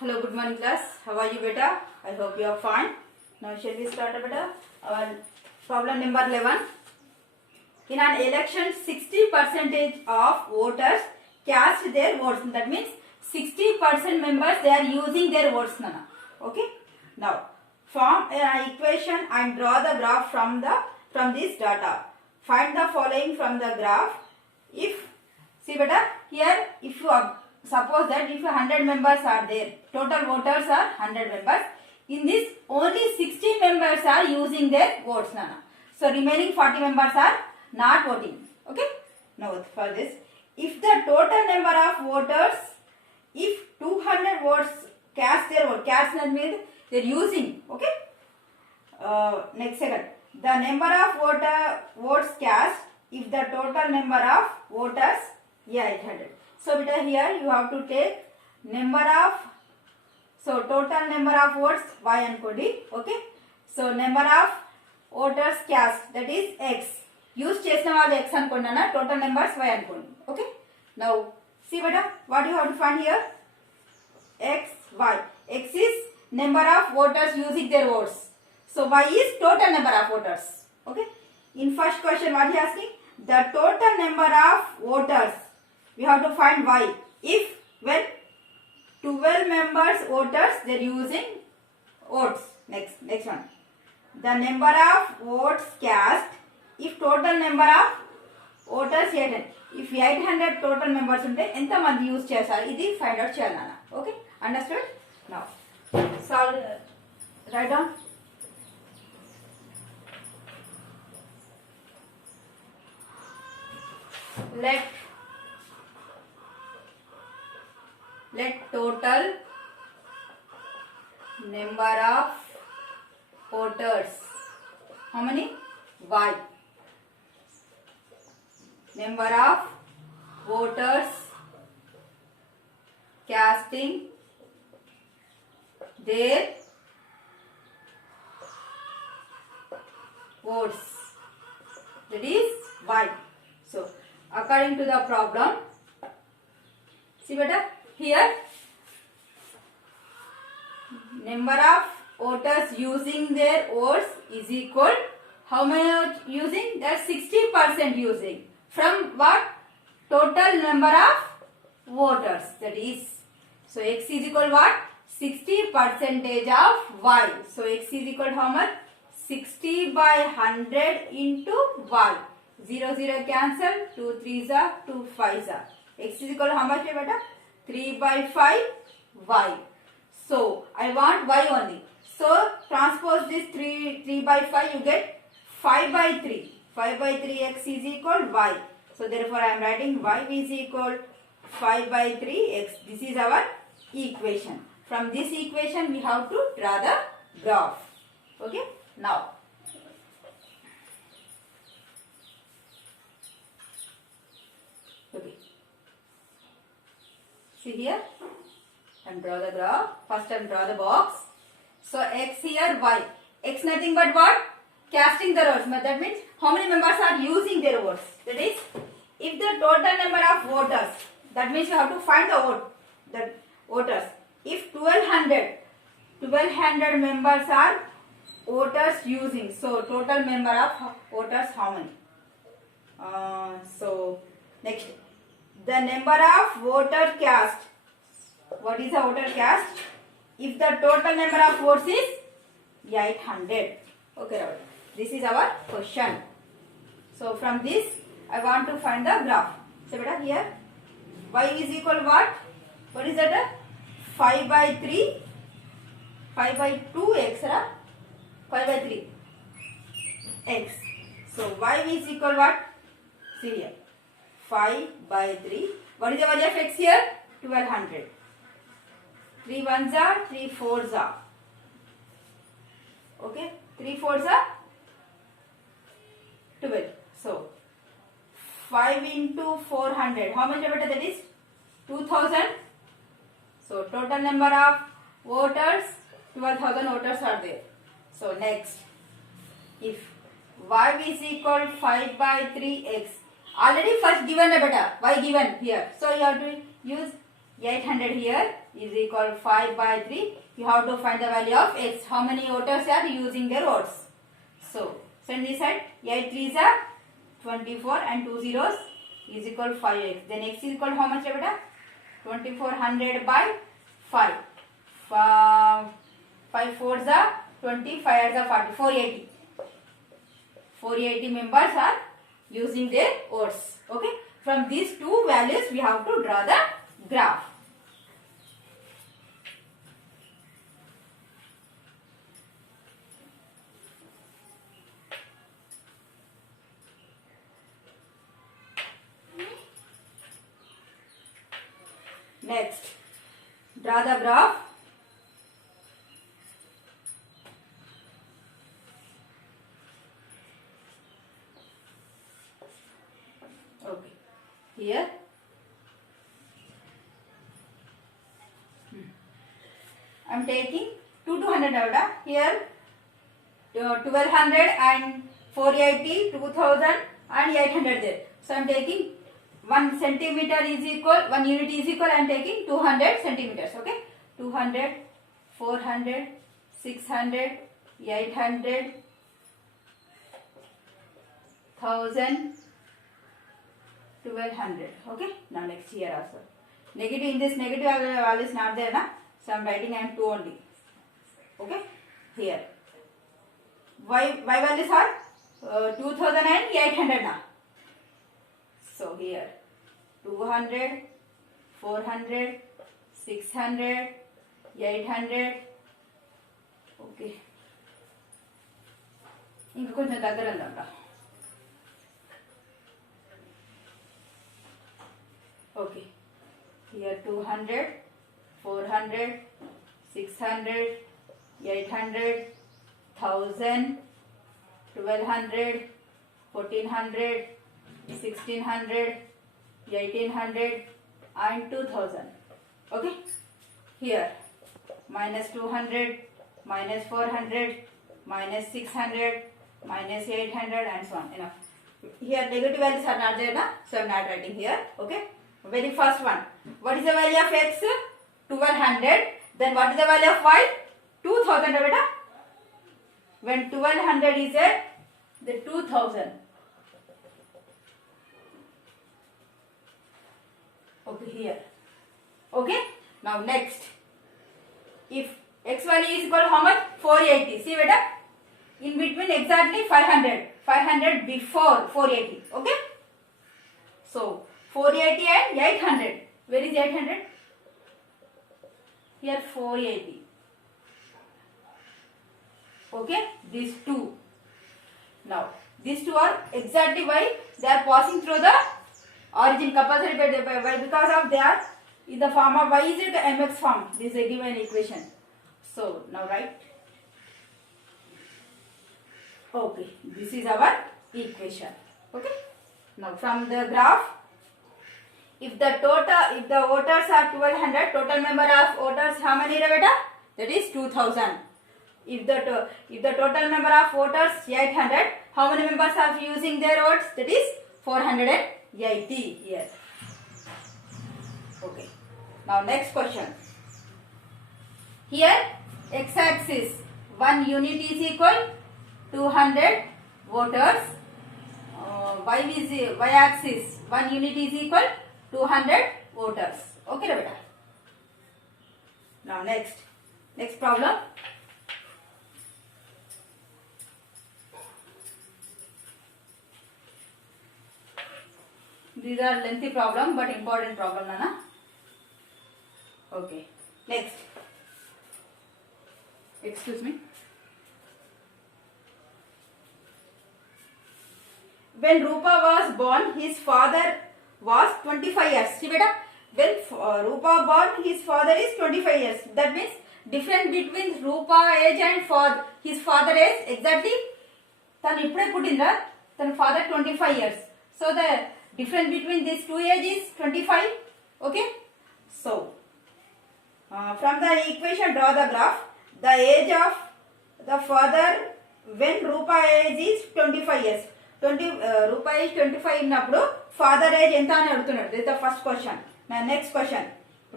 Hello, good morning class. How are you beta? I hope you are fine. Now shall we start beta? Our problem number 11. In an election, 60% of voters cast their votes. That means 60% members they are using their votes. Nana. Okay. Now form an equation and draw the graph from this data. Find the following from the graph. If see beta here, if you suppose that if 100 members are there, total voters are 100 members. In this, only 60 members are using their votes, Nana. So remaining 40 members are not voting. Okay. Now for this, if the total number of voters, if 200 votes cast their vote, cast means they are using. Okay. Next second, the number of votes cast if the total number of voters 800. So beta here you have to take number of, so total number of votes y ankodi. Okay. So number of voters cast, that is x. Use chesina value x ankondana, total numbers y ankondi. Okay. Now see beta what you have to find here, x, y. X is number of voters using their votes. So y is total number of voters. Okay. In first question what he asking, the total number of voters we have to find y. If when 12 members voters they are using votes. Next one, the number of votes cast if total number of voters 800. If 800 total members unte enta mandi use chesaru idi find out cheyalana. Okay, understood? Now solve, write down. Let total number of voters, how many? Y. Number of voters casting their votes, that is Y. So according to the problem, see beta here, number of voters using their votes is equal, how many using? That 60% using. From what? Total number of voters, that is. So x is equal what? 60% of y. So x is equal to how much? 60 by 100 into y. 0 0 cancel, 2 3s are 2 5s are. X is equal to how much beta? 3 by 5 y. So I want y only. So transpose this 3 by 5, you get 5 by 3. 5 by 3 x is equal y. So therefore I am writing y is equal 5 by 3 x. This is our equation. From this equation we have to draw the graph. Okay. Now okay. See here, and draw the graph. First and draw the box. So x here, y. X nothing but what? Casting the votes. That means how many members are using their votes. That is, if the total number of voters, that means you have to find the voters. If 1200 members are voters using, so total number of voters how many? So next, the number of voter cast. What is the voter cast? If the total number of votes is 800. Okay, right. This is our question. So from this I want to find the graph. So beta here y is equal what? What is that? 5 by 3, 5 by 2 x, 5 by 3 x. So y is equal what? See here, 5 by 3. What is the value of x here? 1200. 3 1s are, 3 4s are. Okay, 3 4s are 12. So 5 into 400. How much beta that is? 2000. So total number of voters, 12,000 voters are there. So next, if y is equal 5 by 3 x, already first given a beta, y given here. So you have to use 800 here is equal 5 by 3. You have to find the value of x. How many voters are using their votes? So, send this side. 8 3s are 24 and 2 zeros is equal 5x. Then x is equal to how much, beta? 2400 by 5. 5 4s are 20, 5 are 40, 480. 480 members are using their votes. Okay. From these two values, we have to draw the graph. Next, draw the graph. Okay, here I am taking 200 data. Here 1200 and 480, 2000 and 800 there. So I am taking 1 centimeter is equal, 1 unit is equal, I am taking 200 centimeters. Okay, 200, 400, 600, 800, 1000, 1200. Okay, now next here also. Negative, in this negative value is not there, na? So I am writing I am 2 only. Okay, here. Y values are 2000 and 800 now. So here 200, 400, 600, 800. Okay. ఇంక కొంచెం దగ్గర ఉందంట. Okay. Here 200, 400, 600, 800, 1000, 1200, 1400, 1600, 1800 and 2000. Okay. Here minus 200, minus 400, minus 600, minus 800 and so on. Enough. Here negative values are not there, na? So I am not writing here. Okay. Very first one. What is the value of x? 1200. Then what is the value of y? 2000. Beta. When 1200 is there, the 2000. Okay, here. Okay. Now next. If x value is equal to how much? 480. See beta. In between exactly 500. 500 before 480. Okay. So 480 and 800. Where is 800? Here 480. Okay. These two. Now these two are exactly why they are passing through the origin compulsory because of they are in the form of y is it the mx form. This is a given equation. So now write. Okay, this is our equation. Okay. Now from the graph, if the voters are 1200, total number of voters how many beta? That is 2000. If the total number of voters 800, how many members are using their votes? That is 480 here. Okay. Now next question. Here x-axis 1 unit is equal 200 voters. Y-axis 1 unit is equal 200 voters. Okay, beta. Now next problem. These are lengthy problem but important problem, Nana. Okay. Next. Excuse me. When Rupa was born, his father was 25 years. See beta, when Rupa born, his father is 25 years. That means difference between Rupa age and his father age exactly. Tanu ippude puttindra, tanu father 25 years. So the difference between these two ages is 25. Okay. So from the equation draw the graph. The age of the father when Rupa age is 25 years. Rupa is 25 ఉన్నప్పుడు father age ఎంత అని అడుగుతున్నాడు. This is the first question. Now next question.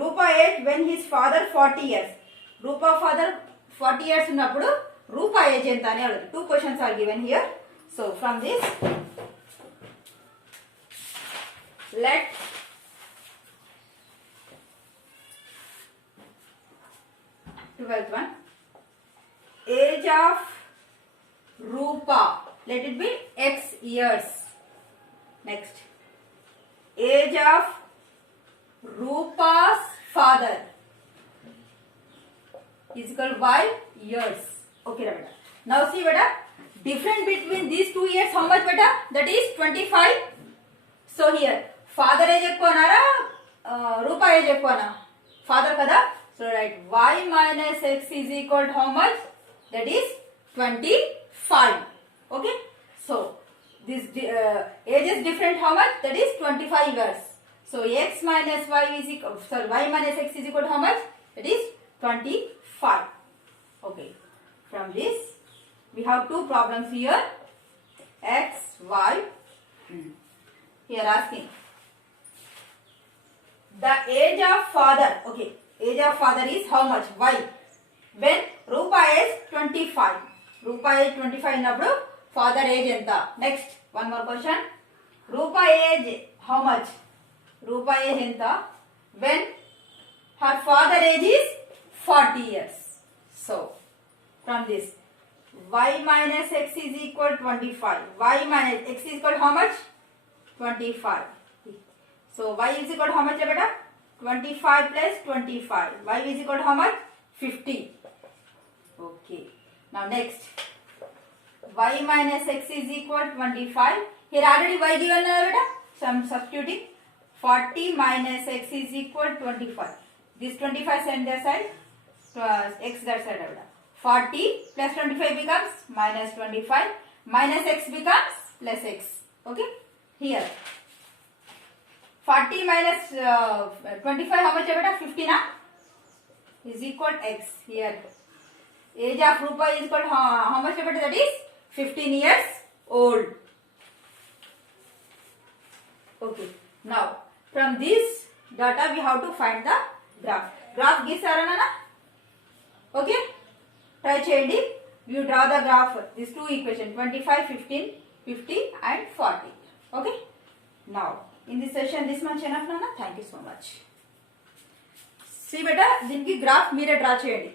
Rupa age when his father 40 years. Rupa father 40 years ఉన్నప్పుడు రూపా age ఎంత అని అడుగుతుంది. 2 questions are given here. So from this, let twelfth one, age of Rupa, let it be x years. Next, age of Rupa's father is equal to y years. Okay beta. Now see beta, difference between these 2 years how much beta? That is 25. So here father age ekkuvanara Rupa age ekkuvana? Father kada. So write y minus x is equal to how much? That is 25. Okay. So this age is different how much? That is 25 years. So x minus y is equal, sorry, y minus x is equal to how much? That is 25. Okay. From this we have two problems here. X, y. Here asking the age of father. Okay. Age of father is how much? Y. When Rupa is 25. Rupa is 25 ఉన్నప్పుడు father age ఎంత? Next, one more question. Rupa age how much? Rupa age ఎంత? When her father age is 40 years. So, from this, y minus x is equal to 25. Y minus x is equal to how much? 25. So, y is equal to how much beta? 25 plus 25. Y is equal to how much? 50. Okay. Now next, y minus x is equal to 25. Here already y given beta. So I am substituting. 40 minus x is equal to 25. This 25 send that side. So x that side beta. 40 plus 25 becomes minus 25. Minus x becomes plus x. Okay. Here 40 minus 25 how much beta? 50 na? Is equal to x. Here age of Rupa is equal to how much beta? That is 15 years old. Okay. Now from this data we have to find the graph. Graph gisarana na? Okay. Try cheyandi. You draw the graph. These two equations 25, 15, 50 and 40. Okay. Now in this session this much enough nana. Thank you so much. See beta, దీనికి graph మీరే draw చేయండి.